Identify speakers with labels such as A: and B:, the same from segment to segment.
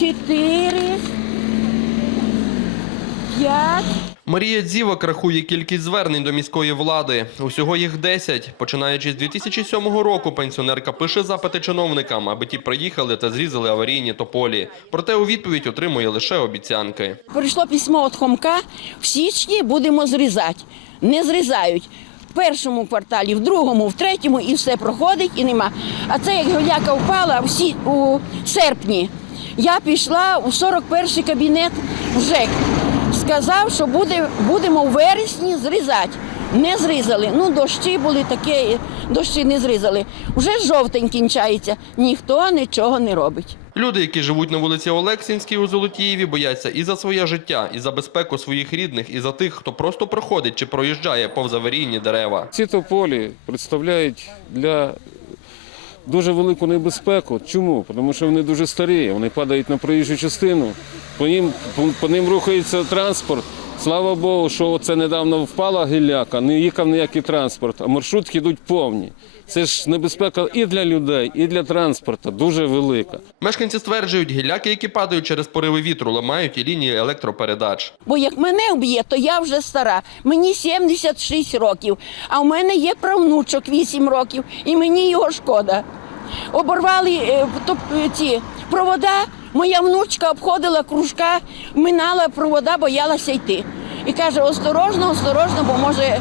A: чотири, п'ять.
B: Марія Дзівак рахує кількість звернень до міської влади. Усього їх 10. Починаючи з 2007 року, пенсіонерка пише запити чиновникам, аби ті приїхали та зрізали аварійні тополі. Проте у відповідь отримує лише обіцянки.
A: Прийшло письмо від Хомка, в січні будемо зрізати. Не зрізають. В першому кварталі, в другому, в третьому і все проходить і нема. А це як геляка впала в сі- у серпні. Я пішла у 41-й кабінет в ЖЕК. Сказав, що буде, будемо в вересні зрізати. Не зрізали. Ну, дощі були такі, дощі не зрізали. Вже жовтень кінчається, ніхто нічого не робить.
B: Люди, які живуть на вулиці Олексінській у Золотієві, бояться і за своє життя, і за безпеку своїх рідних, і за тих, хто просто проходить чи проїжджає повз аварійні дерева.
C: Ці тополі представляють для дуже велику небезпеку. Чому? Тому що вони дуже старі, вони падають на проїжджу частину, по ним, по, по ним рухається транспорт. Слава Богу, що це недавно впала гілляка, не їхав ніякий транспорт, а маршрутки йдуть повні. Це ж небезпека і для людей, і для транспорту дуже велика.
B: Мешканці стверджують, гілляки, які падають через пориви вітру, ламають і лінії електропередач.
A: Бо як мене вб'є, то я вже стара. Мені 76 років, а в мене є правнучок 8 років, і мені його шкода. Оборвали е, то, е, ці провода, моя внучка обходила кружка, минала провода, боялася йти. І каже, осторожно, осторожно, бо може е,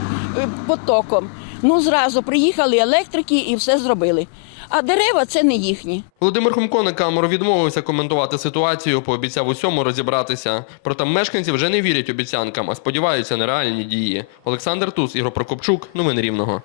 A: потоком. Ну, зразу приїхали електрики і все зробили. А дерева це не їхні.
B: Володимир Хомко на камеру відмовився коментувати ситуацію, пообіцяв усьому розібратися. Проте мешканці вже не вірять обіцянкам, а сподіваються на реальні дії. Олександр Тус, Ігор Прокопчук, новини Рівного.